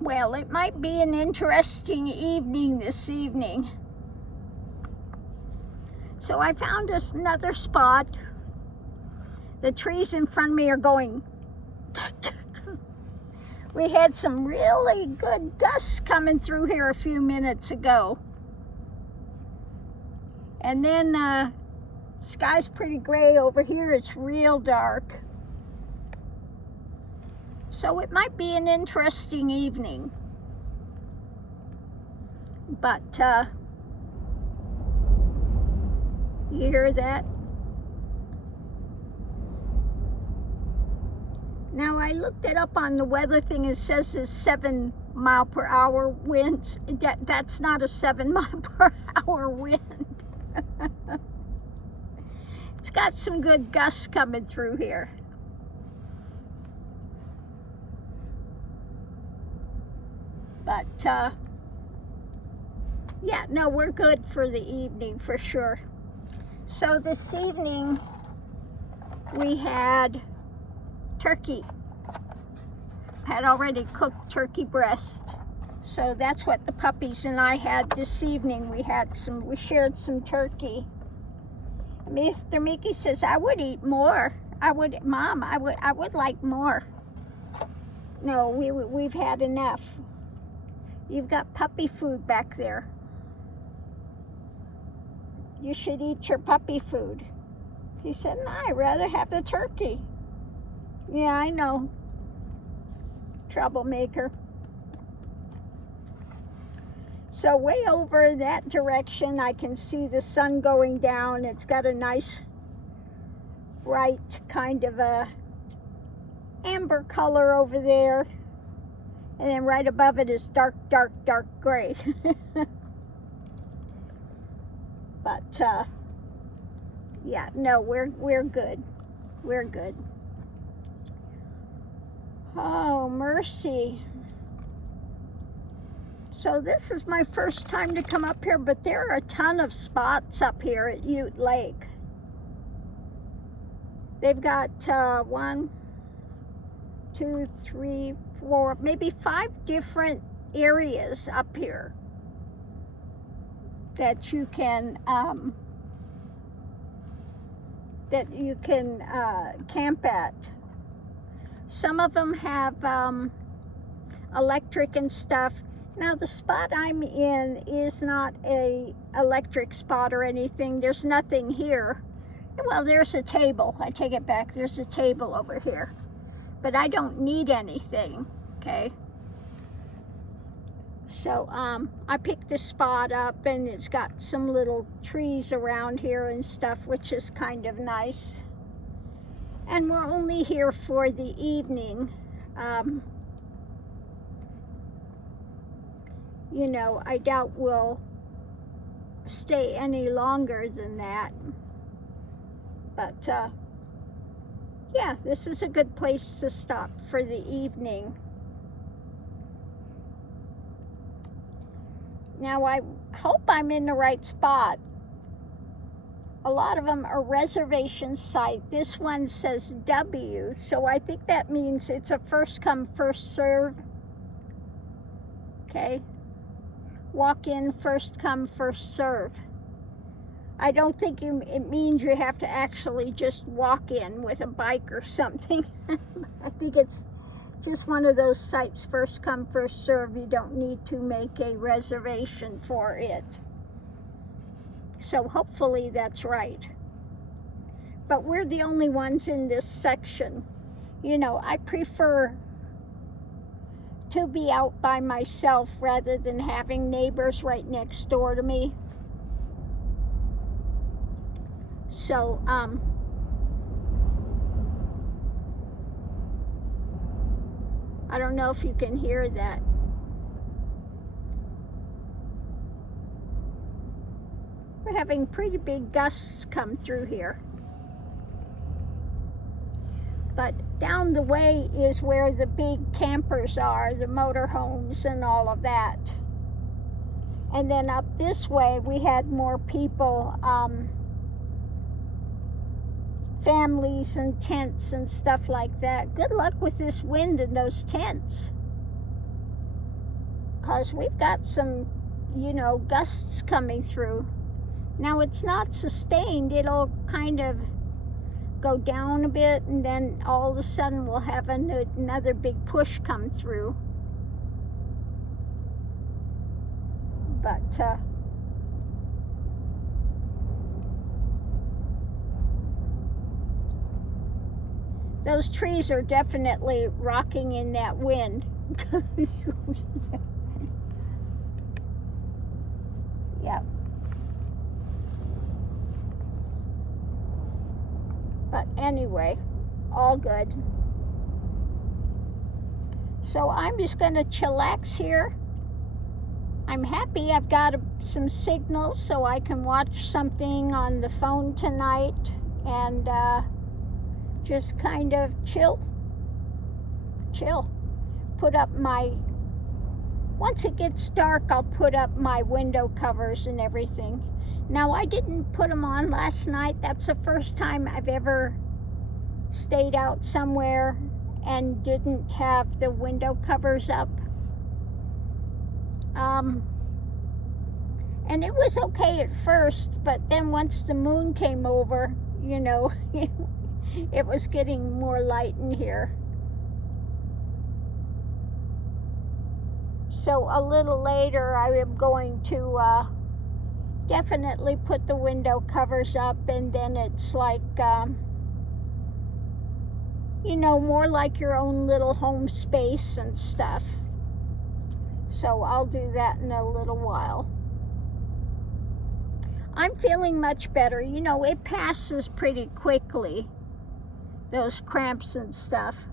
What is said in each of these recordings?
Well, it might be an interesting evening this evening. So I found another spot. The trees in front of me are going. We had some really good gusts coming through here a few minutes ago. And then sky's pretty gray over here. It's real dark. So it might be an interesting evening. But you hear that? Now I looked it up on the weather thing. It says it's 7-mile-per-hour winds. That's not a 7-mile-per-hour wind. It's got some good gusts coming through here. But yeah, no, we're good for the evening for sure. So this evening we had turkey. Had already cooked turkey breast. So that's what the puppies and I had this evening. We shared some turkey. Mr. Mickey says, I would eat more. Mom, I would like more. No, we've had enough. You've got puppy food back there. You should eat your puppy food. He said, no, I'd rather have the turkey. Yeah, I know. Troublemaker. So way over that direction, I can see the sun going down. It's got a nice, bright kind of a amber color over there. And then right above it is dark, dark, dark gray. But yeah, no, we're good. We're good. Oh, mercy. So this is my first time to come up here, but there are a ton of spots up here at Ute Lake. They've got 1, 2, 3, 4, maybe 5 different areas up here that you can camp at. Some of them have electric and stuff. Now the spot I'm in is not a electric spot or anything. There's nothing here. Well, there's a table. I take it back. There's a table over here. But I don't need anything, okay? So I picked this spot up, and it's got some little trees around here and stuff, which is kind of nice. And we're only here for the evening. You know, I doubt we'll stay any longer than that. But yeah, this is a good place to stop for the evening. Now I hope I'm in the right spot. A lot of them are reservation site. This one says W, so I think that means it's a first come, first serve. Okay. Walk in, first come, first serve. I don't think it means you have to actually just walk in with a bike or something. I think it's just one of those sites, first come, first serve. You don't need to make a reservation for it. So hopefully that's right. But we're the only ones in this section. You know, I prefer to be out by myself rather than having neighbors right next door to me. So, I don't know if you can hear that. We're having pretty big gusts come through here. But down the way is where the big campers are, the motorhomes and all of that. And then up this way, we had more people, families and tents and stuff like that. Good luck with this wind and those tents. because we've got some, you know, gusts coming through. Now it's not sustained, it'll kind of go down a bit, and then all of a sudden we'll have another big push come through. But those trees are definitely rocking in that wind. Yeah. But anyway, all good. So I'm just going to chillax here. I'm happy I've got some signals so I can watch something on the phone tonight and just kind of chill. Put up once it gets dark, I'll put up my window covers and everything. Now, I didn't put them on last night. That's the first time I've ever stayed out somewhere and didn't have the window covers up. And it was okay at first, but then once the moon came over, you know, it was getting more light in here. So a little later, I am going to definitely put the window covers up, and then it's like, you know, more like your own little home space and stuff. So I'll do that in a little while. I'm feeling much better. You know, it passes pretty quickly, those cramps and stuff.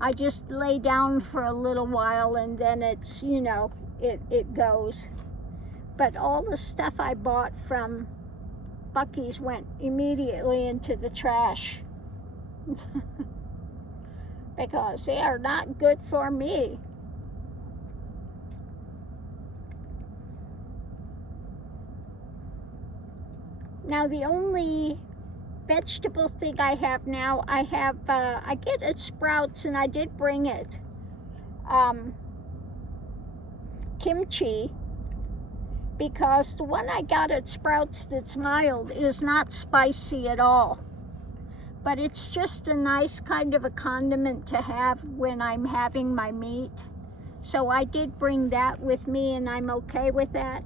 I just lay down for a little while and then it's, you know, it goes. But all the stuff I bought from Buc-ee's went immediately into the trash because they are not good for me. Now the only vegetable thing I have now, I get at Sprouts, and I did bring it, kimchi, because the one I got at Sprouts that's mild is not spicy at all. But it's just a nice kind of a condiment to have when I'm having my meat. So I did bring that with me, and I'm okay with that.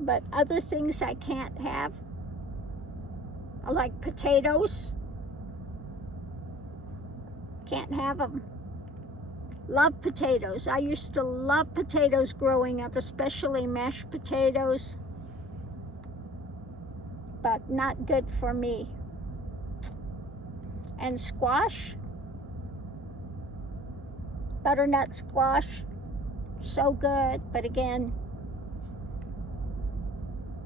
But other things I can't have. I like potatoes. Can't have them. Love potatoes. I used to love potatoes growing up, especially mashed potatoes. But not good for me. And squash. Butternut squash. So good, but again,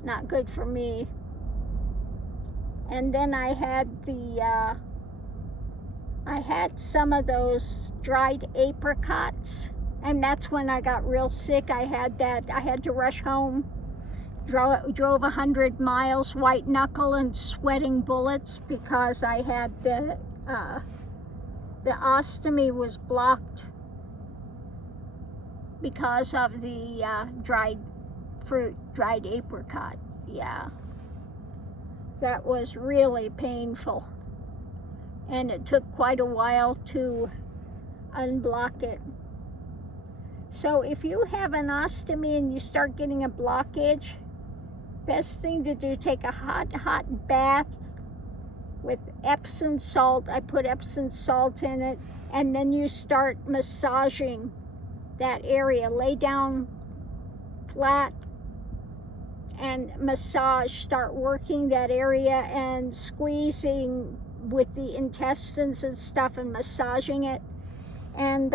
not good for me. And then I had I had some of those dried apricots, and that's when I got real sick. I had to rush home. Drove 100 miles, white knuckle and sweating bullets, because I had the ostomy was blocked because of the dried fruit, dried apricot. Yeah, that was really painful, and it took quite a while to unblock it. So if you have an ostomy and you start getting a blockage, best thing to do, take a hot bath with Epsom salt. I put Epsom salt in it, and then you start massaging that area. Lay down flat and massage. Start working that area and squeezing with the intestines and stuff and massaging it, and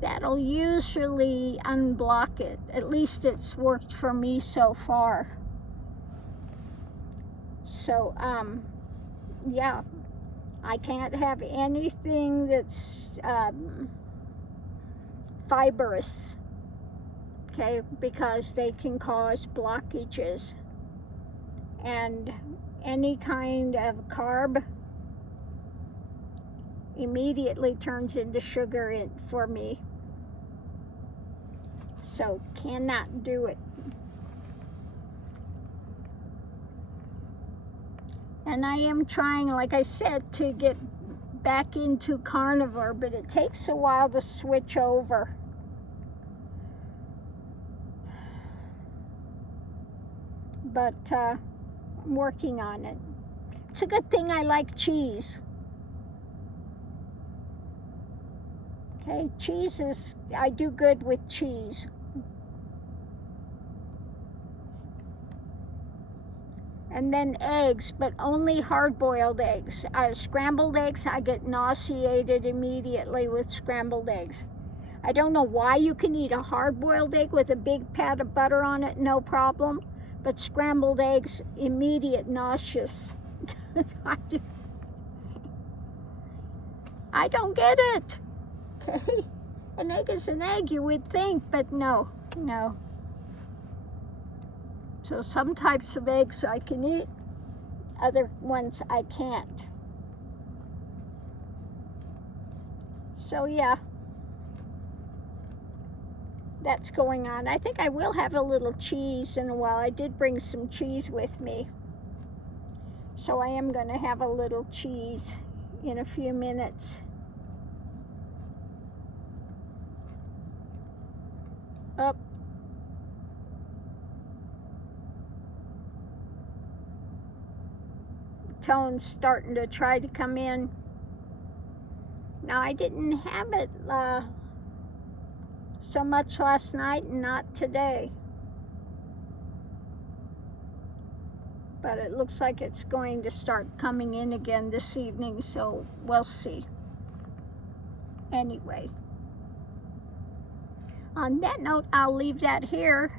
that'll usually unblock it. At least it's worked for me so far. So yeah, I can't have anything that's fibrous, okay, because they can cause blockages. And any kind of carb immediately turns into sugar for me. So cannot do it. And I am trying, like I said, to get back into carnivore, but it takes a while to switch over. But I'm working on it. It's a good thing I like cheese. Okay, I do good with cheese. And then eggs, but only hard-boiled eggs. Scrambled eggs, I get nauseated immediately with scrambled eggs. I don't know why you can eat a hard-boiled egg with a big pat of butter on it, no problem. But scrambled eggs, immediate nauseous. I don't get it. Okay, an egg is an egg, you would think, but no. So some types of eggs I can eat, other ones I can't. So yeah, that's going on. I think I will have a little cheese in a while. I did bring some cheese with me. So I am going to have a little cheese in a few minutes. Up. Tone's starting to try to come in. Now I didn't have it so much last night, and not today. But it looks like it's going to start coming in again this evening, so we'll see. Anyway, on that note, I'll leave that here.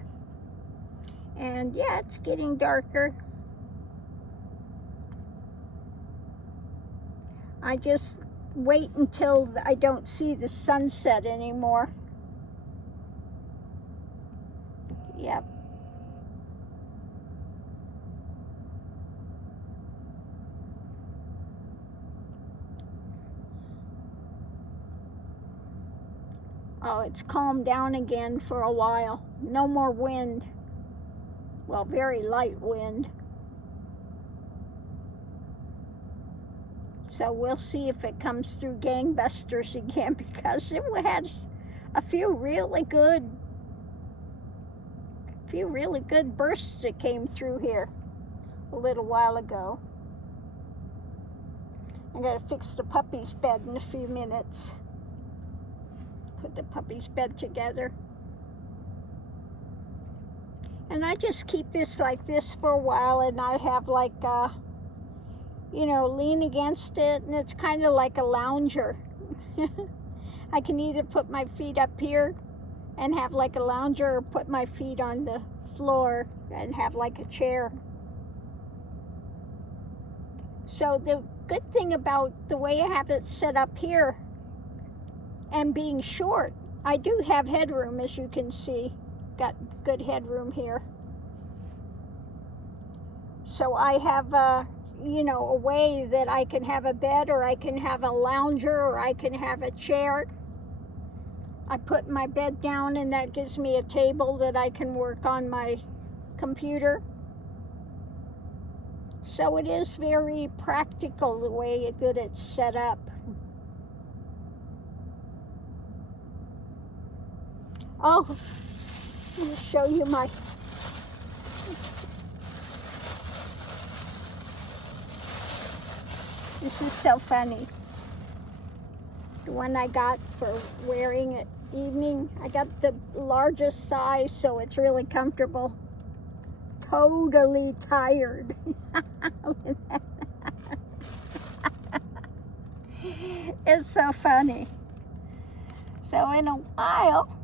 And yeah, it's getting darker. I just wait until I don't see the sunset anymore. Yep. Oh, it's calmed down again for a while. No more wind. Well, very light wind. So we'll see if it comes through gangbusters again, because it had a few really good bursts that came through here a little while ago. I gotta fix the puppy's bed in a few minutes. Put the puppy's bed together. And I just keep this like this for a while, and I have like, lean against it, and it's kind of like a lounger. I can either put my feet up here and have like a lounger, or put my feet on the floor and have like a chair. So the good thing about the way I have it set up here and being short, I do have headroom, as you can see. Got good headroom here. So I have a way that I can have a bed, or I can have a lounger, or I can have a chair. I put my bed down, and that gives me a table that I can work on my computer. So it is very practical the way that it's set up. Oh, let me show you my... This is so funny. The one I got for wearing at evening, I got the largest size, so it's really comfortable. Totally tired. It's so funny. So in a while,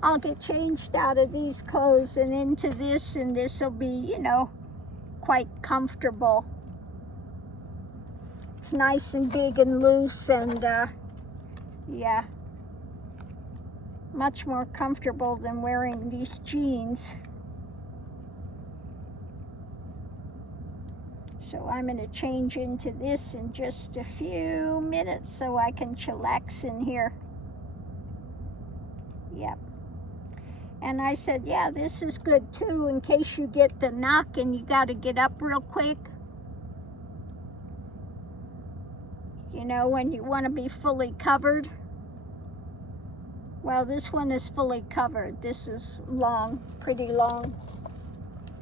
I'll get changed out of these clothes and into this, and this will be, quite comfortable. It's nice and big and loose, and yeah, much more comfortable than wearing these jeans. So I'm going to change into this in just a few minutes so I can chillax in here. Yep. And I said, yeah, this is good too in case you get the knock and you got to get up real quick. You know, when you want to be fully covered. Well, this one is fully covered. This is long, pretty long.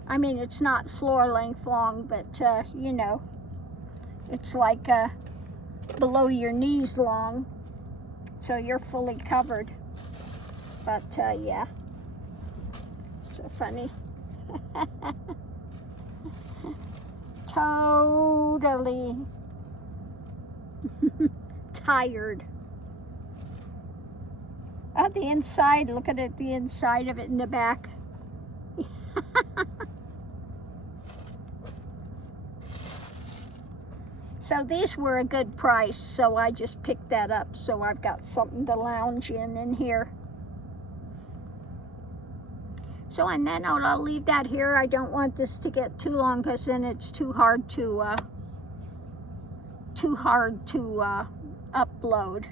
I mean, it's not floor length long, but you know, it's like below your knees long. So you're fully covered. But yeah, so funny. Totally tired. Oh, the inside, look at it, the inside of it in the back. So these were a good price, so I just picked that up. So I've got something to lounge in here. So, and then I'll leave that here. I don't want this to get too long because then it's too hard to upload.